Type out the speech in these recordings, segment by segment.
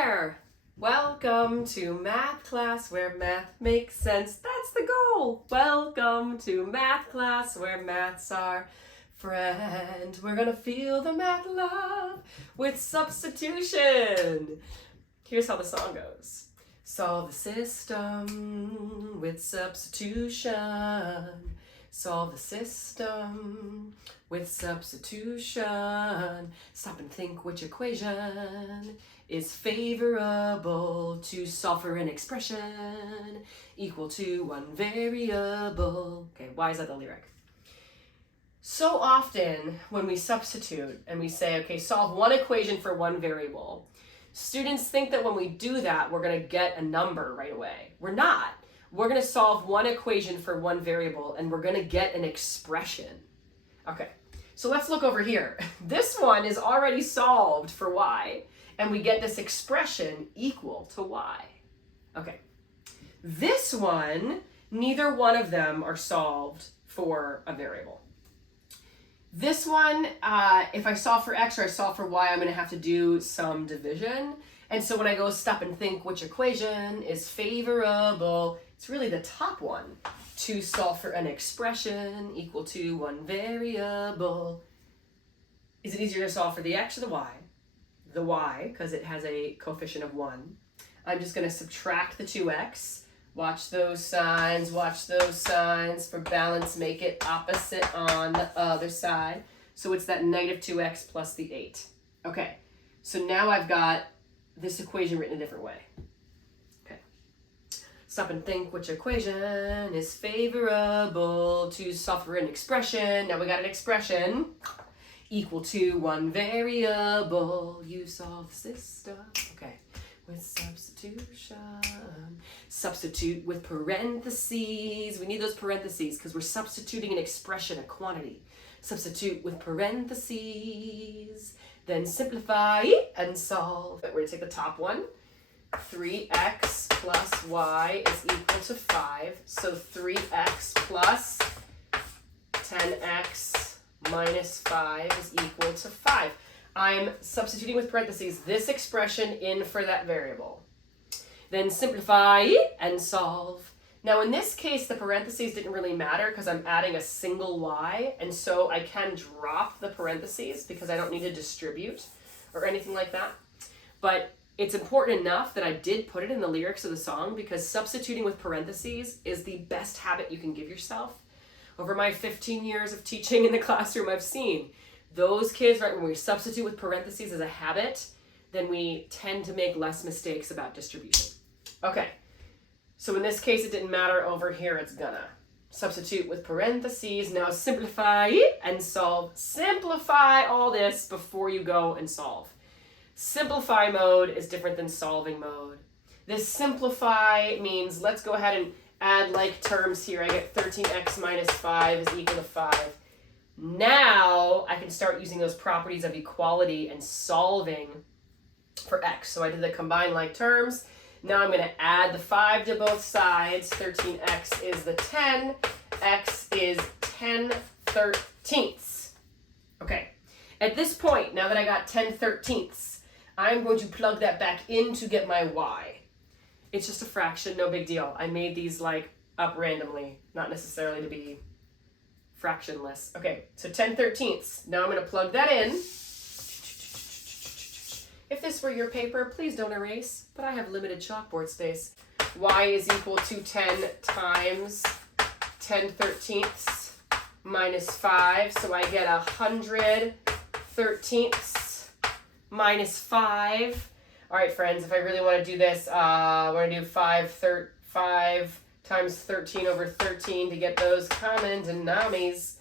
there! Welcome to math class where math makes sense. That's the goal! Welcome to math class where math's our friend. We're gonna feel the math love with substitution. Here's how the song goes. Solve the system with substitution. Solve the system with substitution. Stop and think which equation is favorable to solve for an expression equal to one variable. Okay, why is that the lyric? So often when we substitute and we say, okay, solve one equation for one variable, students think that when we do that, we're going to get a number right away. We're not. We're going to solve one equation for one variable and we're going to get an expression. Okay, so let's look over here. This one is already solved for y, and we get this expression equal to y. Okay, this one, neither one of them are solved for a variable. This one, if I solve for x or I solve for y, I'm going to have to do some division. And so when I go stop and think which equation is favorable, it's really the top one to solve for an expression equal to one variable. Is it easier to solve for the x or the y? The y, because it has a coefficient of 1. I'm just going to subtract the 2x. Watch those signs, For balance, make it opposite on the other side. So it's that negative 2x plus the 8. Okay, so now I've got this equation written a different way. Okay, stop and think which equation is favorable to solve for an expression. Now we got an expression equal to one variable. You solve the system. Okay. With substitution. Substitute with parentheses. We need those parentheses because we're substituting an expression, a quantity. Substitute with parentheses. Then simplify and solve. We're going to take the top one. 3x plus y is equal to 5. So 3x plus 10x minus 5 is equal to 5. I'm substituting with parentheses this expression in for that variable. Then simplify and solve. Now in this case, the parentheses didn't really matter because I'm adding a single y, and so I can drop the parentheses because I don't need to distribute or anything like that. But it's important enough that I did put it in the lyrics of the song because substituting with parentheses is the best habit you can give yourself. Over my 15 years of teaching in the classroom, I've seen those kids, right, when we substitute with parentheses as a habit, then we tend to make less mistakes about distribution. Okay, so in this case, it didn't matter. Over here, it's gonna. Substitute with parentheses. Now simplify and solve. Simplify all this before you go and solve. Simplify mode is different than solving mode. This simplify means let's go ahead and add like terms here. I get 13x minus 5 is equal to 5. Now I can start using those properties of equality and solving for x. So I did the combine like terms. Now I'm going to add the 5 to both sides. 13x is the 10. X is 10/13. Okay. At this point, now that I got 10/13, I'm going to plug that back in to get my y. It's just a fraction, no big deal. I made these like up randomly, not necessarily to be fractionless. Okay, so 10/13. Now I'm going to plug that in. If this were your paper, please don't erase, but I have limited chalkboard space. Y is equal to 10 times 10/13 minus 5, so I get 100/13 minus 5. All right, friends, if I really want to do this, we're going to do 5 times 13 over 13 to get those common denomies.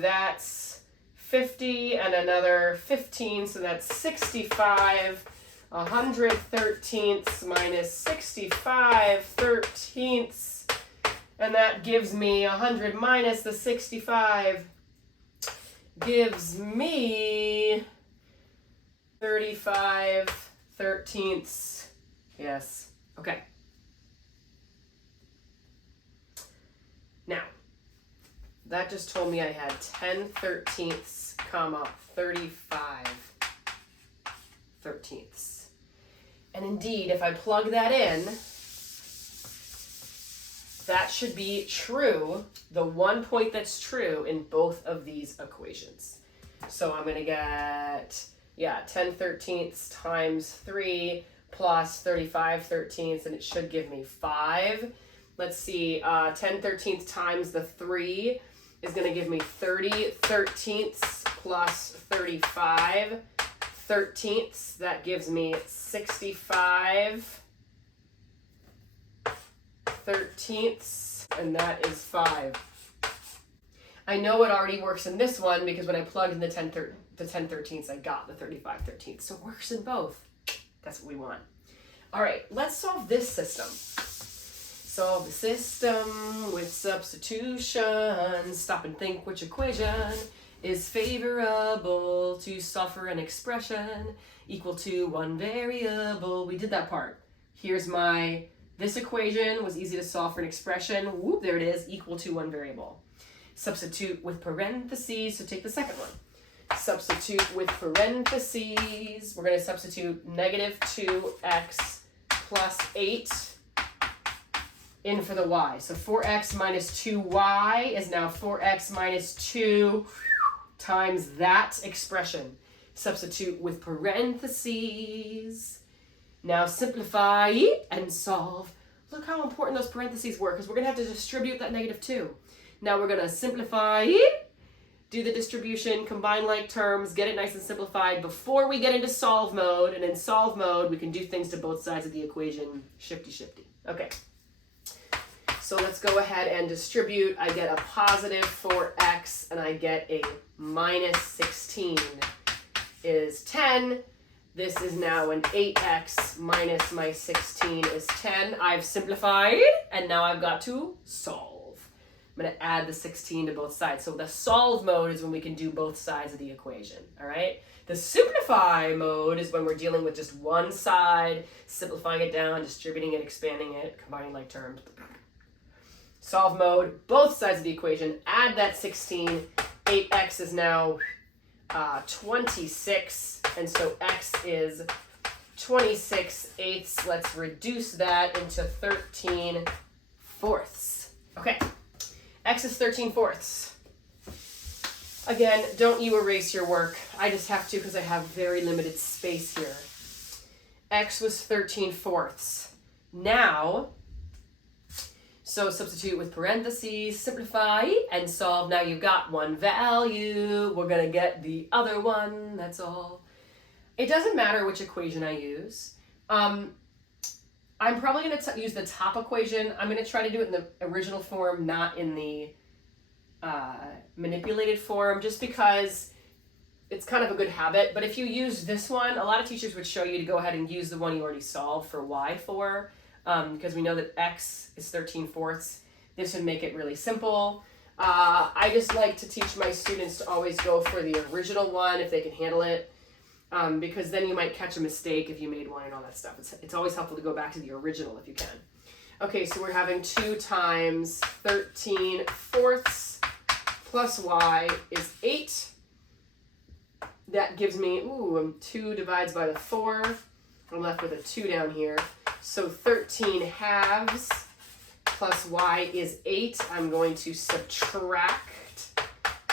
That's 50 and another 15, so that's 65. 100/13 minus 65/13, and that gives me 100 minus the 65 gives me 35/13. Yes. Okay. Now, that just told me I had 10/13, comma 35. 13ths. And indeed, if I plug that in, that should be true, the one point that's true in both of these equations. So I'm going to get, 10 13ths times 3 plus 35 13ths, and it should give me 5. Let's see, 10 13ths times the 3 is going to give me 30 13ths plus 35 13ths. That gives me 65 13ths, and that is 5. I know it already works in this one because when I plugged in the 10 13ths, I got the 35 13ths. So it works in both. That's what we want. All right, let's solve this system. Solve the system with substitution. Stop and think which equation is favorable to suffer an expression equal to one variable. We did that part. Here's this equation was easy to solve for an expression. Whoop, there it is, equal to one variable. Substitute with parentheses, so take the second one. Substitute with parentheses. We're going to substitute negative 2x plus 8 in for the y. So 4x minus 2y is now 4x minus 2 times that expression. Substitute with parentheses. Now simplify and solve. Look how important those parentheses were, because we're going to have to distribute that negative 2. Now we're going to simplify, do the distribution, combine like terms, get it nice and simplified before we get into solve mode. And in solve mode, we can do things to both sides of the equation, shifty. Okay. So let's go ahead and distribute. I get a positive 4x and I get a minus 16 is 10. This is now an 8x minus my 16 is 10. I've simplified and now I've got to solve. I'm going to add the 16 to both sides. So the solve mode is when we can do both sides of the equation, all right? The simplify mode is when we're dealing with just one side, simplifying it down, distributing it, expanding it, combining like terms. Solve mode, both sides of the equation, add that 16. 8x is now 26, and so x is 26/8. Let's reduce that into 13/4. Okay. X is 13/4. Again, don't you erase your work. I just have to because I have very limited space here. X was 13/4. Now, so substitute with parentheses, simplify, and solve. Now you've got one value. We're going to get the other one. That's all. It doesn't matter which equation I use. I'm probably going to use the top equation. I'm going to try to do it in the original form, not in the manipulated form, just because it's kind of a good habit. But if you use this one, a lot of teachers would show you to go ahead and use the one you already solved for y for, because we know that x is 13/4. This would make it really simple. I just like to teach my students to always go for the original one if they can handle it. Because then you might catch a mistake if you made one and all that stuff. It's always helpful to go back to the original if you can. Okay, so we're having 2 times 13/4 plus y is 8. That gives me, 2 divides by the 4. I'm left with a 2 down here. So 13/2 plus y is 8. I'm going to subtract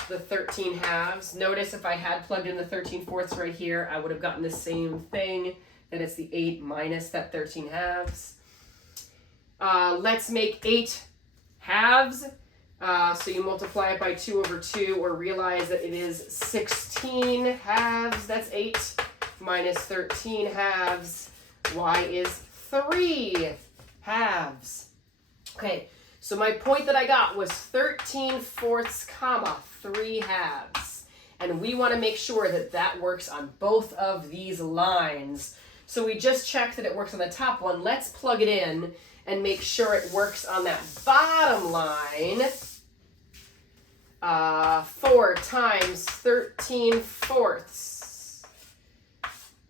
the 13/2. Notice if I had plugged in the 13/4 right here, I would have gotten the same thing. That it's the 8 minus that 13/2. Let's make 8 halves. So you multiply it by 2 over 2, or realize that it is 16/2. That's 8 minus 13/2. Y is 3/2. Okay. So my point that I got was 13/4, comma, 3/2. And we want to make sure that that works on both of these lines. So we just checked that it works on the top one. Let's plug it in and make sure it works on that bottom line. 4 times 13/4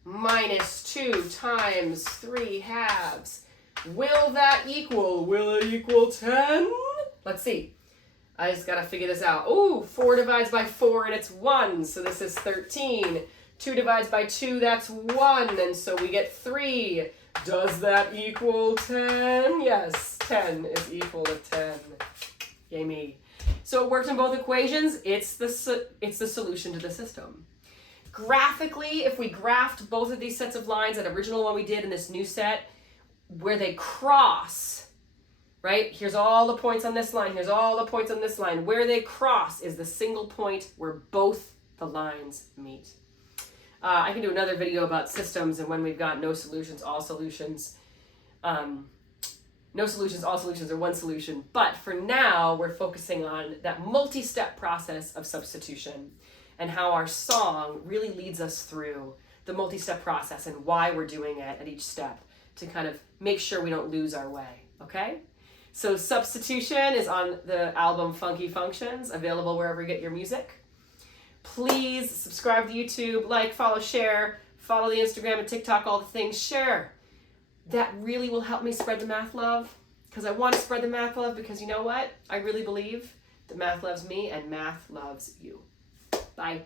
minus 2 times 3/2. Will it equal 10? Let's see. I just got to figure this out. 4 divides by 4 and it's 1. So this is 13. 2 divides by 2, that's 1, and so we get 3. Does that equal 10? Yes, 10 is equal to 10. Yay me. So it worked in both equations. It's the solution to the system. Graphically, if we graphed both of these sets of lines, that original one we did and this new set, where they cross, right? Here's all the points on this line. Here's all the points on this line. Where they cross is the single point where both the lines meet. I can do another video about systems and when we've got no solutions, all solutions. No solutions, all solutions, or one solution. But for now, we're focusing on that multi-step process of substitution and how our song really leads us through the multi-step process and why we're doing it at each step to kind of make sure we don't lose our way, okay? So Substitution is on the album Funky Functions, available wherever you get your music. Please subscribe to YouTube, like, follow, share, follow the Instagram and TikTok, all the things, share. That really will help me spread the math love, because I want to spread the math love, because you know what? I really believe that math loves me and math loves you. Bye.